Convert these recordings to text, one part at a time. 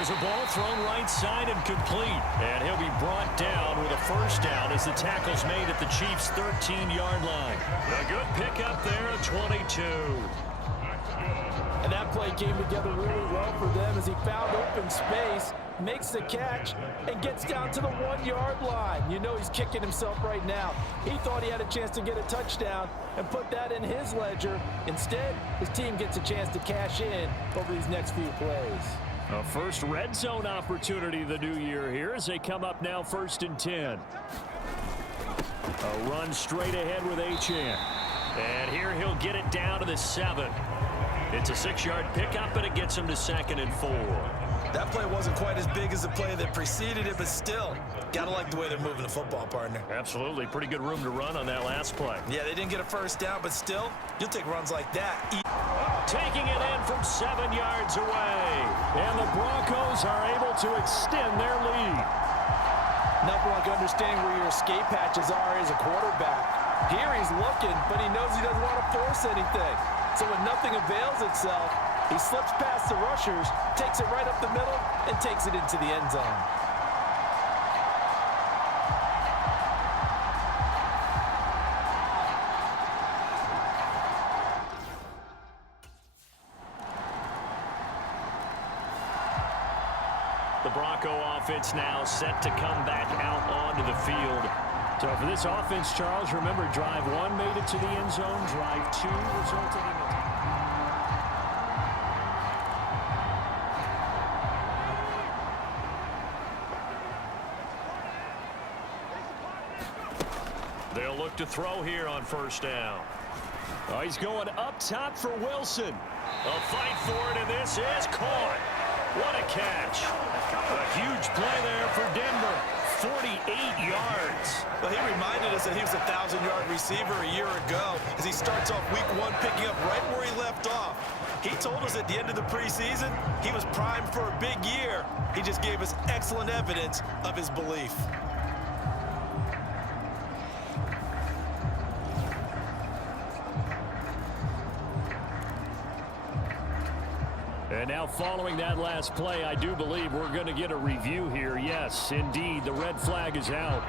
Here's a ball thrown right side and complete. And he'll be brought down with a first down as the tackle's made at the Chiefs' 13-yard line. A good pickup there at 22. And that play came together really well for them as he found open space, makes the catch, and gets down to the 1-yard line. You know he's kicking himself right now. He thought he had a chance to get a touchdown and put that in his ledger. Instead, his team gets a chance to cash in over these next few plays. A first red zone opportunity the new year here as they come up now 1st and 10. A run straight ahead with Achane. And here he'll get it down to the 7. It's a 6-yard pickup, and it gets him to 2nd and 4. That play wasn't quite as big as the play that preceded it, but still, gotta like the way they're moving the football, partner. Absolutely. Pretty good room to run on that last play. Yeah, they didn't get a first down, but still, you'll take runs like that. Taking it in from 7 yards away. And the Broncos are able to extend their lead. Nothing like understanding where your escape hatches are as a quarterback. Here he's looking, but he knows he doesn't want to force anything. So when nothing avails itself, he slips past the rushers, takes it right up the middle, and takes it into the end zone. The Bronco offense now set to come back out onto the field. So for this offense, Charles, remember, drive 1 made it to the end zone. Drive 2 resulted in a... They'll look to throw here on 1st down. Oh, he's going up top for Wilson. A fight for it, and this is caught. What a catch. A huge play there for Denver. 48 yards. Well, he reminded us that he was a 1,000-yard receiver a year ago as he starts off week 1 picking up right where he left off. He told us at the end of the preseason he was primed for a big year. He just gave us excellent evidence of his belief. And now following that last play, I do believe we're going to get a review here. Yes, indeed, the red flag is out.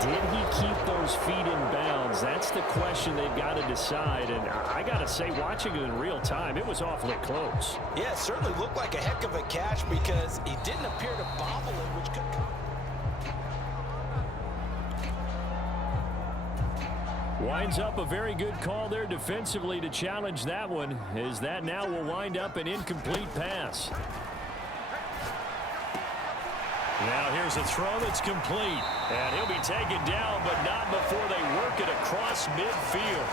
Did he keep those feet in bounds? That's the question they've got to decide. And I got to say, watching it in real time, it was awfully close. Yeah, it certainly looked like a heck of a catch because he didn't appear to bobble it, which could... Winds up a very good call there defensively to challenge that one, as that now will wind up an incomplete pass. Now here's a throw that's complete, and he'll be taken down, but not before they work it across midfield.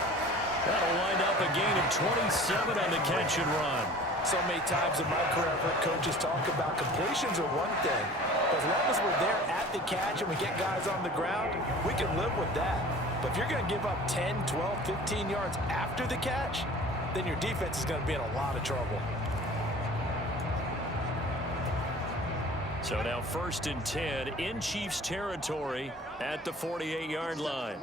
That'll wind up a gain of 27 on the catch and run. So many times in my career, I've heard coaches talk about completions are one thing. As long as we're there at the catch and we get guys on the ground, we can live with that. But if you're going to give up 10, 12, 15 yards after the catch, then your defense is going to be in a lot of trouble. So now 1st and 10 in Chiefs territory at the 48-yard line.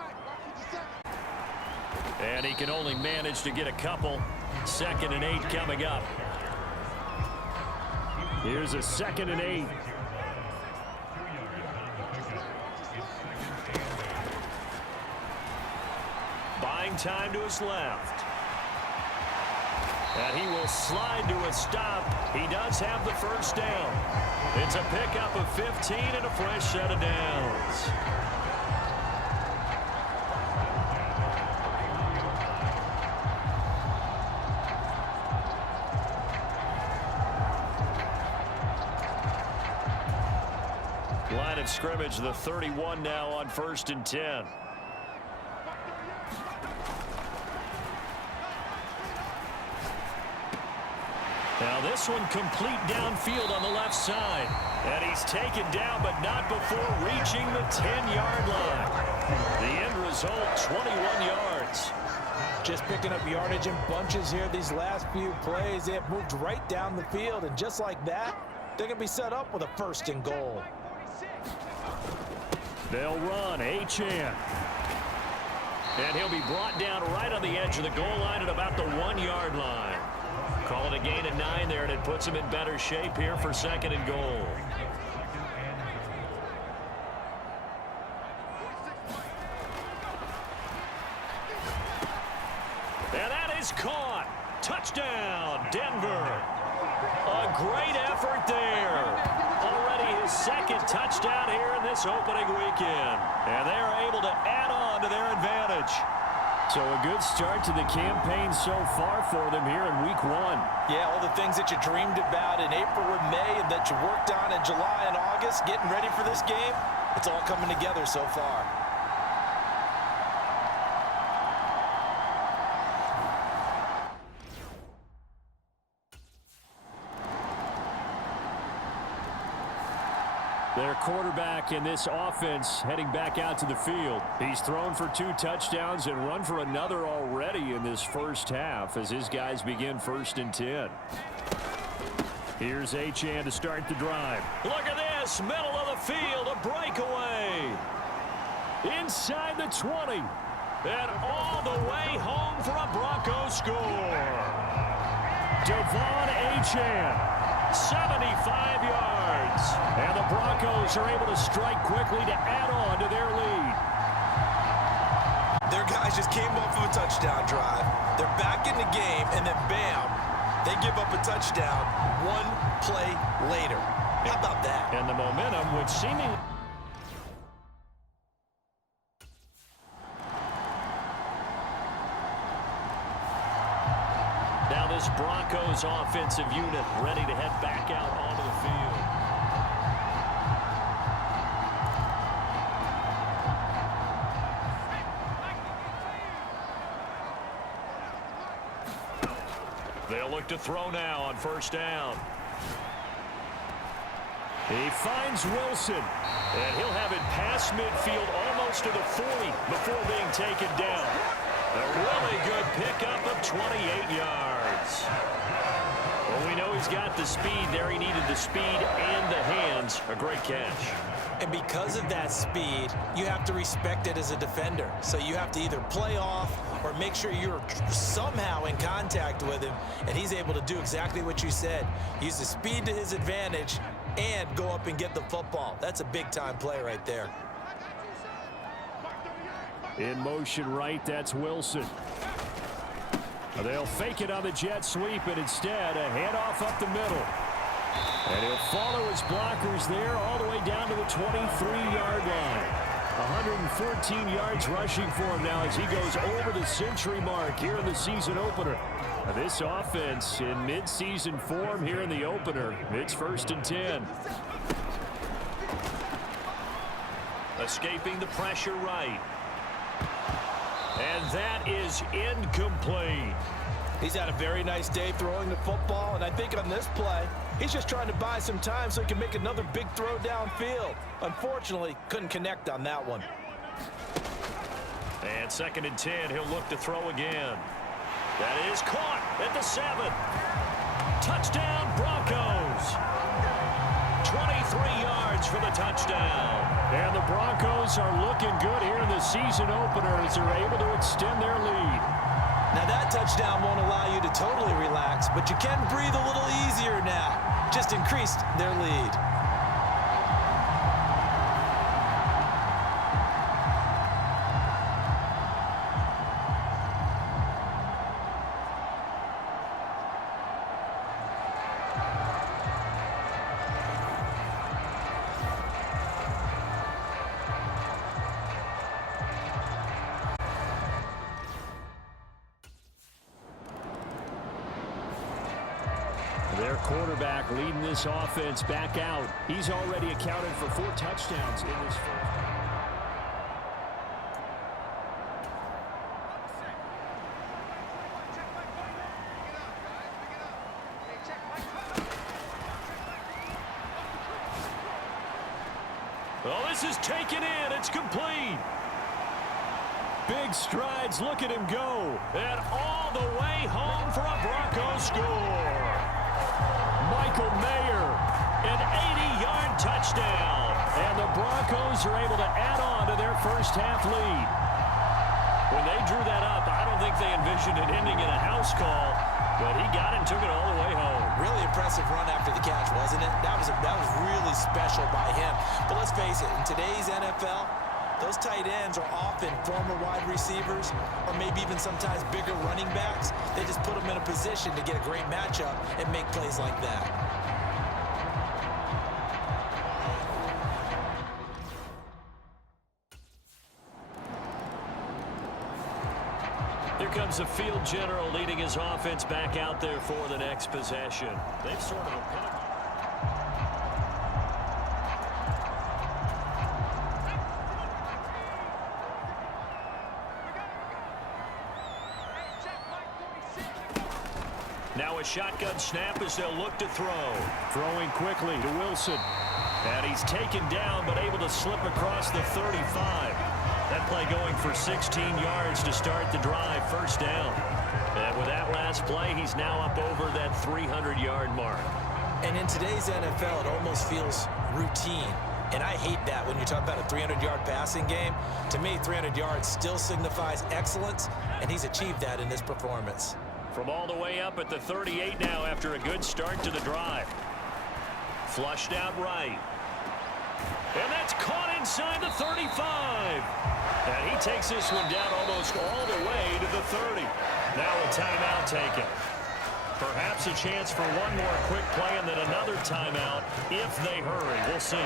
And he can only manage to get a couple. 2nd and 8 coming up. Here's a 2nd and 8. Buying time to his left. And he will slide to a stop. He does have the first down. It's a pickup of 15 and a fresh set of downs. Line of scrimmage, the 31 now on 1st and 10. Now this one complete downfield on the left side. And he's taken down, but not before reaching the 10-yard line. The end result, 21 yards. Just picking up yardage in bunches here these last few plays. They have moved right down the field, and just like that, they're going to be set up with a 1st and goal. They'll run, Achane. And he'll be brought down right on the edge of the goal line at about the 1-yard line. Call it a gain of 9 there, and it puts him in better shape here for 2nd and goal. And that is caught. Touchdown, Denver. A great effort there. Already his 2nd touchdown here in this opening weekend. And they are able to add on to their advantage. So a good start to the campaign so far for them here in week 1. Yeah, all the things that you dreamed about in April and May and that you worked on in July and August, getting ready for this game, it's all coming together so far. Their quarterback in this offense heading back out to the field. He's thrown for 2 touchdowns and run for another already in this first half as his guys begin 1st and 10. Here's Achane to start the drive. Look at this, middle of the field, a breakaway. Inside the 20. And all the way home for a Broncos score. Devon Achane. 75 yards. And the Broncos are able to strike quickly to add on to their lead. Their guys just came off of a touchdown drive. They're back in the game, and then bam, they give up a touchdown 1 play later. How about that? And the momentum would seemingly... Now this Broncos offensive unit ready to head back out onto the field. They'll look to throw now on 1st down. He finds Wilson, and he'll have it past midfield almost to the 40 before being taken down. A really good pickup of 28 yards. Well, we know he's got the speed there. He needed the speed and the hands. A great catch. And because of that speed, you have to respect it as a defender. So you have to either play off or make sure you're somehow in contact with him, and he's able to do exactly what you said. Use the speed to his advantage and go up and get the football. That's a big-time play right there. In motion right, that's Wilson. They'll fake it on the jet sweep, and instead a handoff up the middle. And he'll follow his blockers there all the way down to the 23-yard line. 114 yards rushing for him now as he goes over the century mark here in the season opener. This offense in mid-season form here in the opener. It's 1st and 10. Escaping the pressure right. And that is incomplete. He's had a very nice day throwing the football, and I think on this play, he's just trying to buy some time so he can make another big throw downfield. Unfortunately, couldn't connect on that one. And 2nd and 10, he'll look to throw again. That is caught at the 7. Touchdown, Broncos. 23 yards for the touchdown. And the Broncos are looking good here in the season opener as they're able to extend their lead. Now that touchdown won't allow you to totally relax, but you can breathe a little easier now. Just increased their lead. Their quarterback leading this offense back out. He's already accounted for 4 touchdowns in this first. Well, this is taken in. It's complete. Big strides. Look at him go. And all the way home for a Broncos score. Michael Mayer, an 80-yard touchdown. And the Broncos are able to add on to their first half lead. When they drew that up, I don't think they envisioned it ending in a house call, but he got it and took it all the way home. Really impressive run after the catch, wasn't it? That was really special by him. But let's face it, in today's NFL, those tight ends are often former wide receivers or maybe even sometimes bigger running backs. They just put them in a position to get a great matchup and make plays like that. Here comes the field general leading his offense back out there for the next possession. They've sort of now a shotgun snap as they'll look to throw. Throwing quickly to Wilson. And he's taken down but able to slip across the 35. That play going for 16 yards to start the drive, first down. And with that last play, he's now up over that 300-yard mark. And in today's NFL, it almost feels routine. And I hate that when you talk about a 300-yard passing game. To me, 300 yards still signifies excellence, and he's achieved that in this performance. From all the way up at the 38 now after a good start to the drive. Flushed out right. And that's caught inside the 35. And he takes this one down almost all the way to the 30. Now a timeout taken. Perhaps a chance for one more quick play and then another timeout if they hurry. We'll see.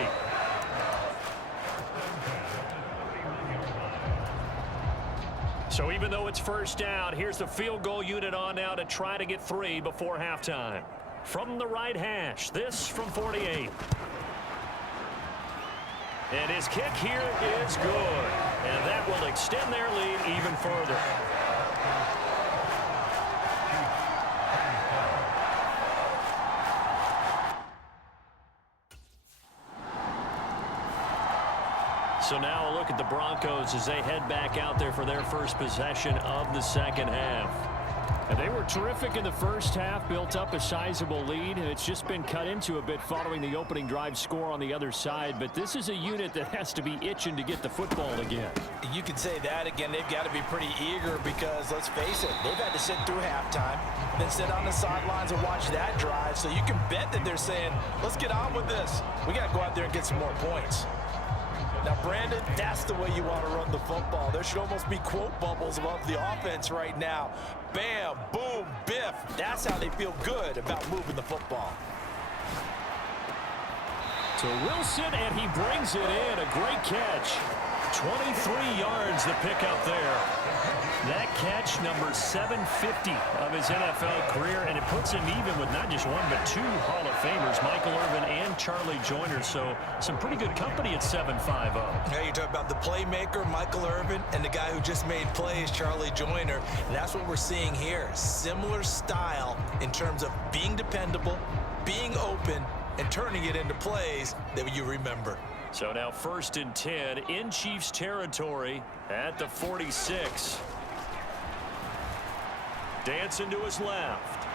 So even though it's first down, here's the field goal unit on now to try to get 3 before halftime. From the right hash, this from 48. And his kick here is good. And that will extend their lead even further. So now a look at the Broncos as they head back out there for their first possession of the second half. And they were terrific in the first half, built up a sizable lead, and it's just been cut into a bit following the opening drive score on the other side. But this is a unit that has to be itching to get the football again. You can say that again. They've got to be pretty eager because, let's face it, they've had to sit through halftime, then sit on the sidelines and watch that drive. So you can bet that they're saying, let's get on with this. We got to go out there and get some more points. Now, Brandon, that's the way you want to run the football. There should almost be quote bubbles above the offense right now. Bam, boom, biff. That's how they feel good about moving the football. To Wilson, and he brings it in. A great catch. 23 yards the pick up there. That catch, number 750 of his NFL career, and it puts him even with not just one but 2 Hall of Famers, Michael Irvin and Charlie Joyner. So some pretty good company at 750. Yeah, you talk about the playmaker, Michael Irvin, and the guy who just made plays, Charlie Joyner. And that's what we're seeing here. Similar style in terms of being dependable, being open, and turning it into plays that you remember. So now 1st and 10 in Chiefs territory at the 46. Dancing to his left.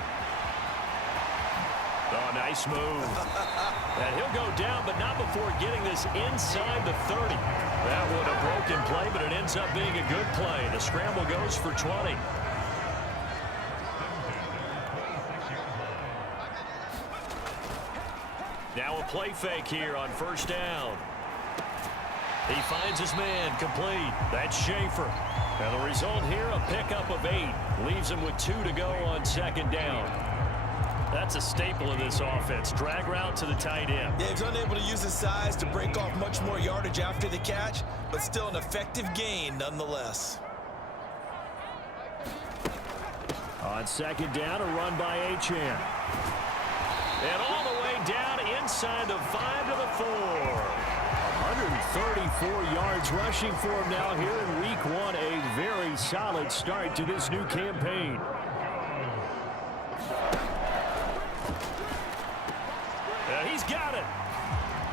Oh, nice move. And he'll go down, but not before getting this inside the 30. That would have broken play, but it ends up being a good play. The scramble goes for 20. Now a play fake here on 1st down. He finds his man complete. That's Cheifs. And the result here, a pickup of 8. Leaves him with 2 to go on 2nd down. That's a staple of this offense. Drag route to the tight end. Yeah, he's unable to use his size to break off much more yardage after the catch, but still an effective gain nonetheless. On 2nd down, a run by Achane. And all the way down inside the 5 to the 4. 134 yards rushing for him now here in week 1. A very solid start to this new campaign. He's got it.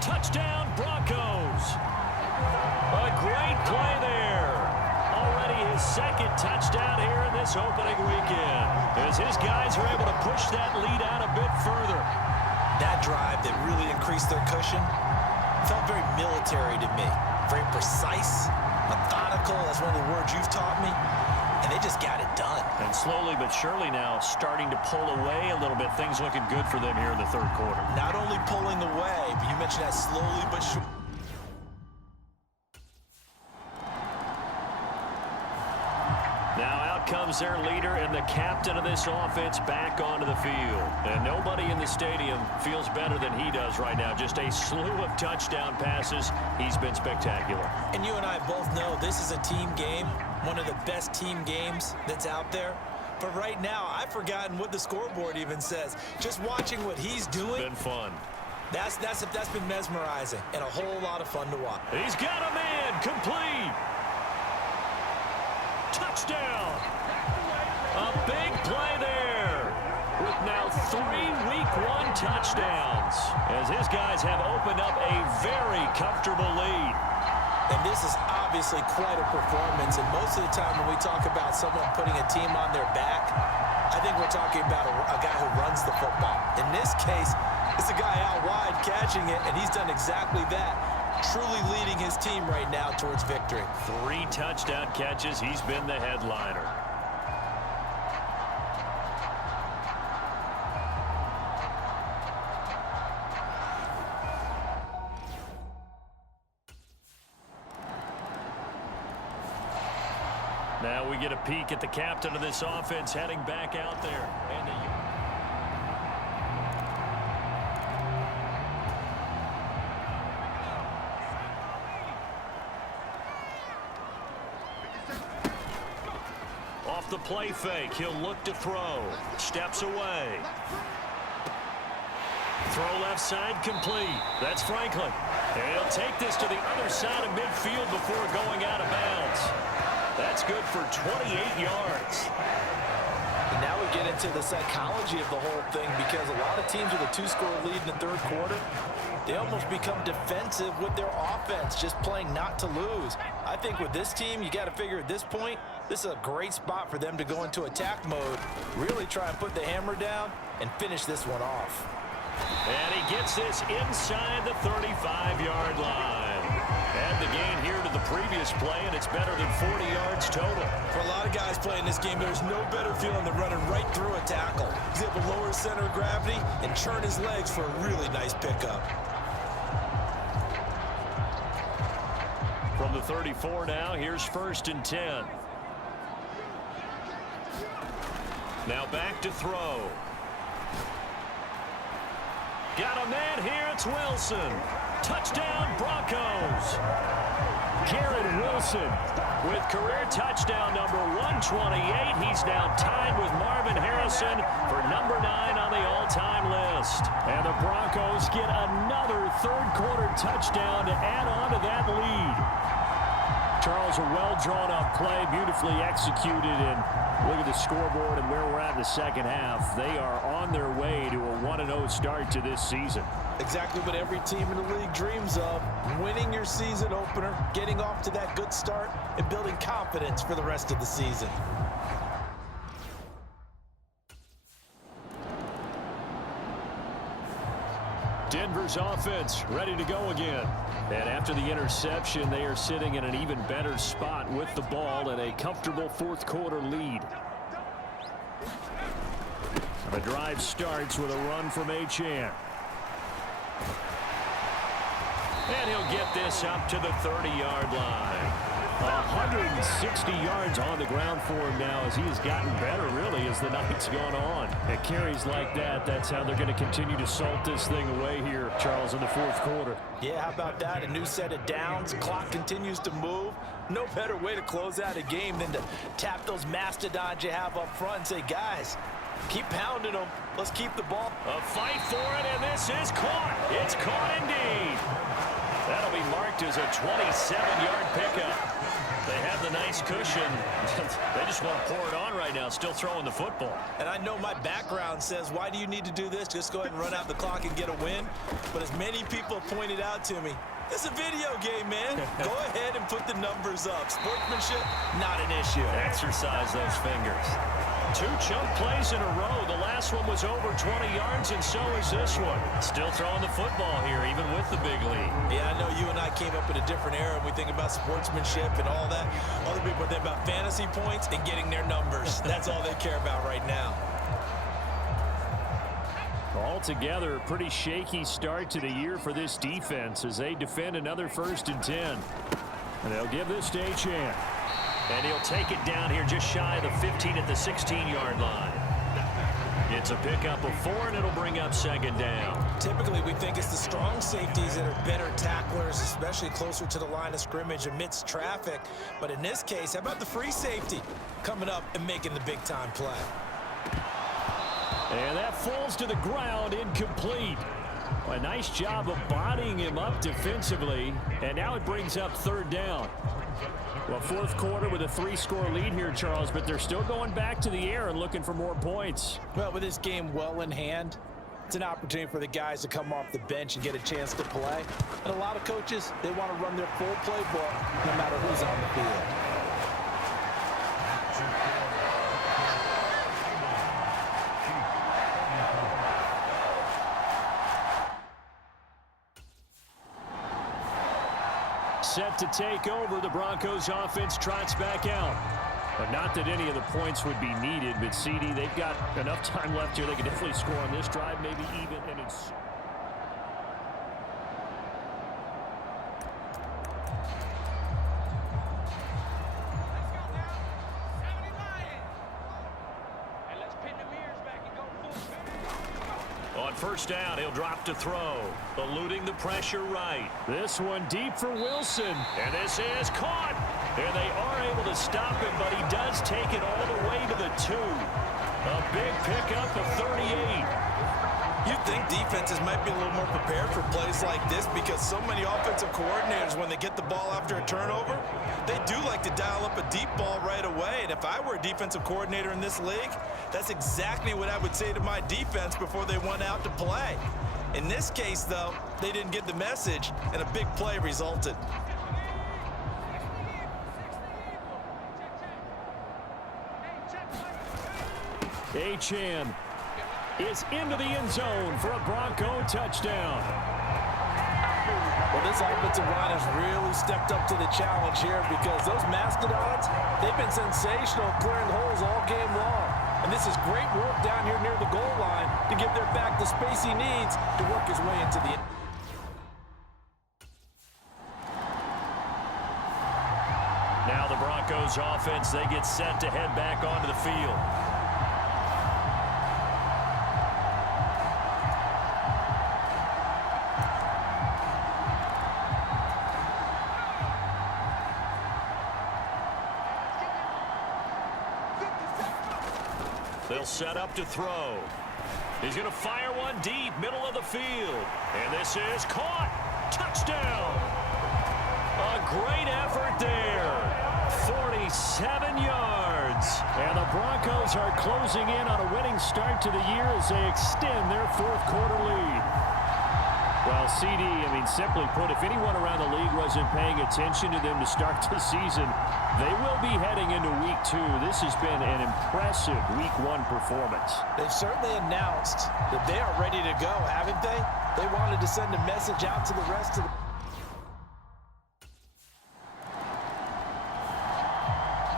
Touchdown, Broncos. A great play there. Already his 2nd touchdown here in this opening weekend. As his guys are able to push that lead out a bit further. That drive that really increased their cushion felt very military to me. Very precise, methodical. That's one of the words you've taught me. And they just got it done. And slowly but surely now starting to pull away a little bit. Things looking good for them here in the third quarter. Not only pulling away, but you mentioned that slowly but surely. Now out comes their leader and the captain of this offense back onto the field. And nobody in the stadium feels better than he does right now. Just a slew of touchdown passes. He's been spectacular. And you and I both know this is a team game, one of the best team games that's out there. But right now, I've forgotten what the scoreboard even says. Just watching what he's doing. It's been fun. That's been mesmerizing and a whole lot of fun to watch. He's got a man complete. Touchdown. A big play there with now 3 Week 1 touchdowns as his guys have opened up a very comfortable lead. And this is obviously quite a performance. And most of the time when we talk about someone putting a team on their back, I think we're talking about a guy who runs the football. In this case, it's a guy out wide catching it, and he's done exactly that. Truly leading his team right now towards victory. 3 touchdown catches. He's been the headliner. Now we get a peek at the captain of this offense heading back out there. And off the play fake, he'll look to throw. Steps away. Throw left side complete. That's Franklin. And he'll take this to the other side of midfield before going out of bounds. That's good for 28 yards. And now we get into the psychology of the whole thing, because a lot of teams with a 2-score lead in the third quarter, they almost become defensive with their offense, just playing not to lose. I think with this team, you got to figure at this point, this is a great spot for them to go into attack mode, really try and put the hammer down and finish this one off. And he gets this inside the 35-yard line. Add the gain here to the previous play, and it's better than 40 yards total. For a lot of guys playing this game, there's no better feeling than running right through a tackle. He's able to lower his center of gravity and churn his legs for a really nice pickup. From the 34 now, here's 1st and 10. Now back to throw. Got a man here, it's Wilson. Touchdown, Broncos. Garrett Wilson with career touchdown number 128. He's now tied with Marvin Harrison for number 9 on the all-time list. And the Broncos get another third-quarter touchdown to add on to that lead. Charles, a well-drawn-up play, beautifully executed, and look at the scoreboard and where we're at in the second half. They are on their way to a 1-0 start to this season. Exactly what every team in the league dreams of, winning your season opener, getting off to that good start, and building confidence for the rest of the season. Denver's offense ready to go again. And after the interception, they are sitting in an even better spot with the ball and a comfortable fourth quarter lead. The drive starts with a run from Achane. And he'll get this up to the 30-yard line. 160 yards on the ground for him now as he has gotten better, really, as the night's gone on. At carries like that, that's how they're going to continue to salt this thing away here, Charles, in the fourth quarter. Yeah, how about that? A new set of downs. Clock continues to move. No better way to close out a game than to tap those mastodons you have up front and say, guys, keep pounding them. Let's keep the ball. A fight for it, and this is caught. It's caught indeed. That'll be marked as a 27-yard pickup. They have the nice cushion. They just want to pour it on right now, still throwing the football. And I know my background says, why do you need to do this? Just go ahead and run out the clock and get a win. But as many people pointed out to me, It's a video game, man. Go ahead and put the numbers up. Sportsmanship, not an issue. Exercise those fingers. 2 chunk plays in a row. The last one was over 20 yards, and so is this one. Still throwing the football here, even with the big lead. Yeah, I know you and I came up in a different era, and we think about sportsmanship and all that. Other people think about fantasy points and getting their numbers. That's all they care about right now. Altogether, a pretty shaky start to the year for this defense as they defend another 1st and 10. And they'll give this to Cheifs. And he'll take it down here just shy of the 15 at the 16-yard line. It's a pickup of 4, and it'll bring up 2nd down. Typically, we think it's the strong safeties that are better tacklers, especially closer to the line of scrimmage amidst traffic. But in this case, how about the free safety coming up and making the big-time play? And that falls to the ground, incomplete. A nice job of bodying him up defensively, and now it brings up 3rd down. Well, 4th quarter with a 3-score lead here, Charles, but they're still going back to the air and looking for more points. Well, with this game well in hand, it's an opportunity for the guys to come off the bench and get a chance to play. And a lot of coaches, they want to run their full playbook no matter who's on the field. Set to take over, the Broncos offense trots back out. But not that any of the points would be needed, but CD, they've got enough time left here. They can definitely score on this drive, maybe even. And it's on 1st down, he'll drop to throw, eluding the pressure right. This one deep for Wilson, and this is caught. And they are able to stop him, but he does take it all the way to the 2. A big pickup of 38. You'd think defenses might be a little more prepared for plays like this because so many offensive coordinators, when they get the ball after a turnover, they do like to dial up a deep ball right away. And if I were a defensive coordinator in this league, that's exactly what I would say to my defense before they went out to play. In this case, though, they didn't get the message, and a big play resulted. Cheifs is into the end zone for a Bronco touchdown. Well, this offensive line has really stepped up to the challenge here because those mastodons, they've been sensational clearing holes all game long. And this is great work down here near the goal line to give their back the space he needs to work his way into the end. Now the Broncos offense, they get set to head back onto the field. They'll set up to throw. He's going to fire one deep, middle of the field. And this is caught. Touchdown. A great effort there. 47 yards. And the Broncos are closing in on a winning start to the year as they extend their 4th quarter lead. Well, CD, simply put, if anyone around the league wasn't paying attention to them to start the season, they will be heading into Week 2. This has been an impressive Week 1 performance. They've certainly announced that they are ready to go, haven't they? They wanted to send a message out to the rest of the...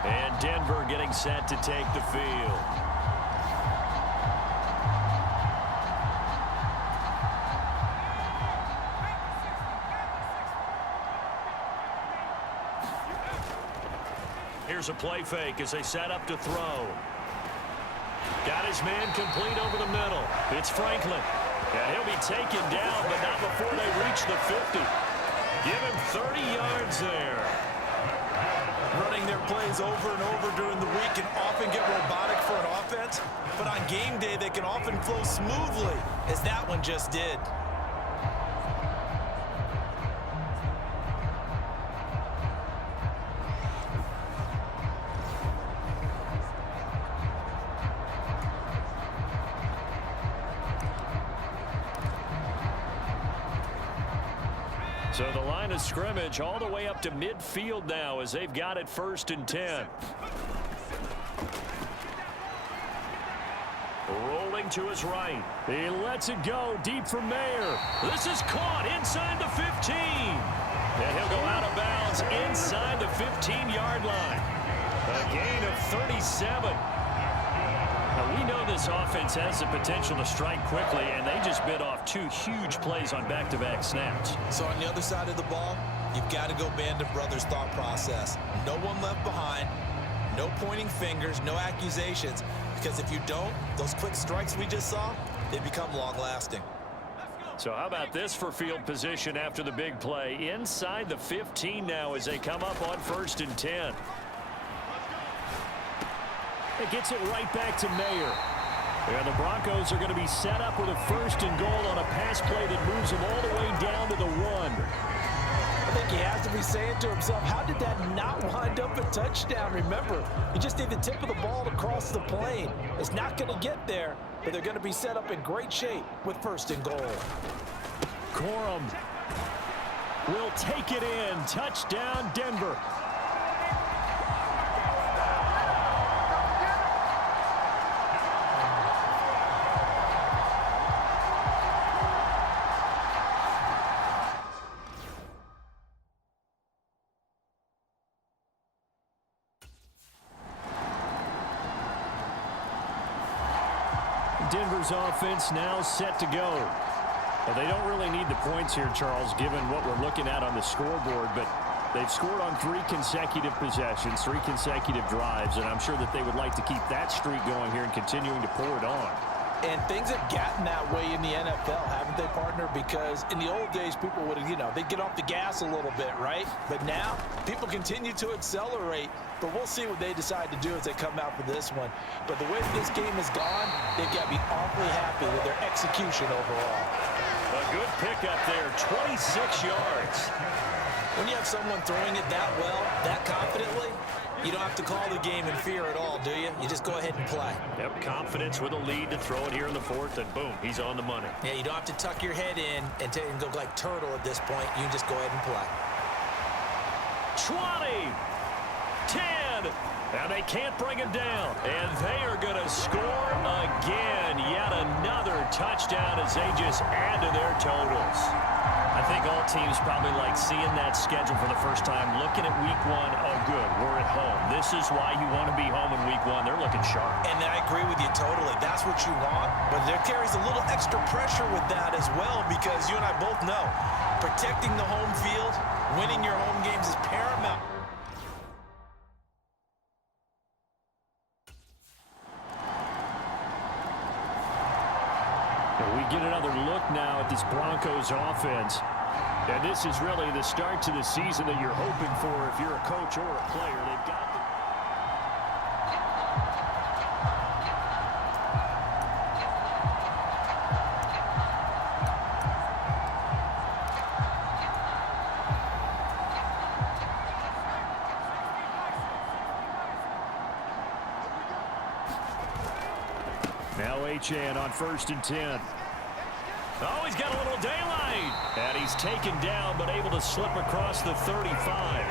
And Denver getting set to take the field. Here's a play fake as they set up to throw. Got his man complete over the middle. It's Franklin. And he'll be taken down, but not before they reach the 50. Give him 30 yards there. Running their plays over and over during the week can often get robotic for an offense, but on game day they can often flow smoothly, as that one just did. So the line of scrimmage all the way up to midfield now as they've got it 1st and 10. Rolling to his right. He lets it go deep for Mayer. This is caught inside the 15. And he'll go out of bounds inside the 15-yard line. A gain of 37. Now, we know this offense has the potential to strike quickly, and they just bit off 2 huge plays on back-to-back snaps. So on the other side of the ball, you've got to go Band of Brothers thought process. No one left behind, no pointing fingers, no accusations, because if you don't, those quick strikes we just saw, they become long-lasting. So how about this for field position after the big play? Inside the 15 now as they come up on 1st and 10. It gets it right back to Mayer. And the Broncos are going to be set up with a 1st and goal on a pass play that moves them all the way down to the 1. I think he has to be saying to himself, how did that not wind up a touchdown? Remember, you just need the tip of the ball to cross the plane. It's not going to get there, but they're going to be set up in great shape with 1st and goal. Corum will take it in. Touchdown, Denver. Denver's offense now set to go. Well, they don't really need the points here, Charles, given what we're looking at on the scoreboard, but they've scored on 3 consecutive possessions, 3 consecutive drives, and I'm sure that they would like to keep that streak going here and continuing to pour it on. And things have gotten that way in the NFL, haven't they, partner? Because in the old days, people would, they'd get off the gas a little bit, right? But now, people continue to accelerate. But we'll see what they decide to do as they come out for this one. But the way this game has gone, they've got to be awfully happy with their execution overall. A good pickup there, 26 yards. When you have someone throwing it that well, that confidently, you don't have to call the game in fear at all, do you? You just go ahead and play. Yep, confidence with a lead to throw it here in the 4th, and boom, he's on the money. Yeah, you don't have to tuck your head in and go like turtle at this point. You just go ahead and play. 20, 10, and they can't bring him down. And they are going to score again. Yet another touchdown as they just add to their totals. I think all teams probably like seeing that schedule for the first time, looking at week 1. Oh, good, we're at home. This is why you want to be home in week 1. They're looking sharp. And I agree with you totally. That's what you want. But there carries a little extra pressure with that as well, because you and I both know protecting the home field, winning your home games is paramount. We get another look now at this Broncos offense. And this is really the start to the season that you're hoping for if you're a coach or a player. They've got now Achane on 1st and 10. Oh, he's got a little daylight. And he's taken down, but able to slip across the 35.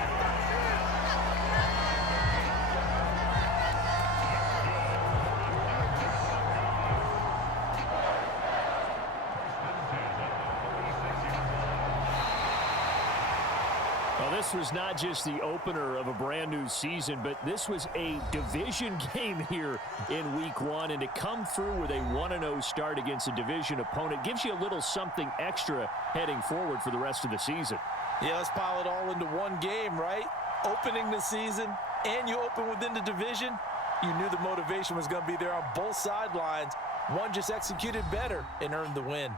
Well, this was not just the opener of a brand new season, but this was a division game here in week 1. And to come through with a 1-0 start against a division opponent gives you a little something extra heading forward for the rest of the season. Yeah, let's pile it all into one game, right? Opening the season, and you open within the division. You knew the motivation was going to be there on both sidelines. One just executed better and earned the win.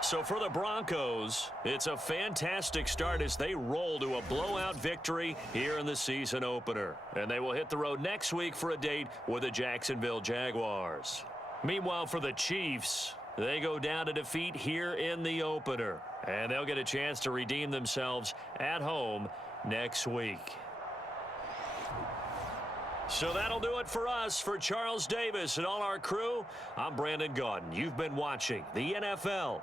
So for the Broncos, it's a fantastic start as they roll to a blowout victory here in the season opener. And they will hit the road next week for a date with the Jacksonville Jaguars. Meanwhile, for the Chiefs, they go down to defeat here in the opener. And they'll get a chance to redeem themselves at home next week. So that'll do it for us. For Charles Davis and all our crew, I'm Brandon Gaudin. You've been watching the NFL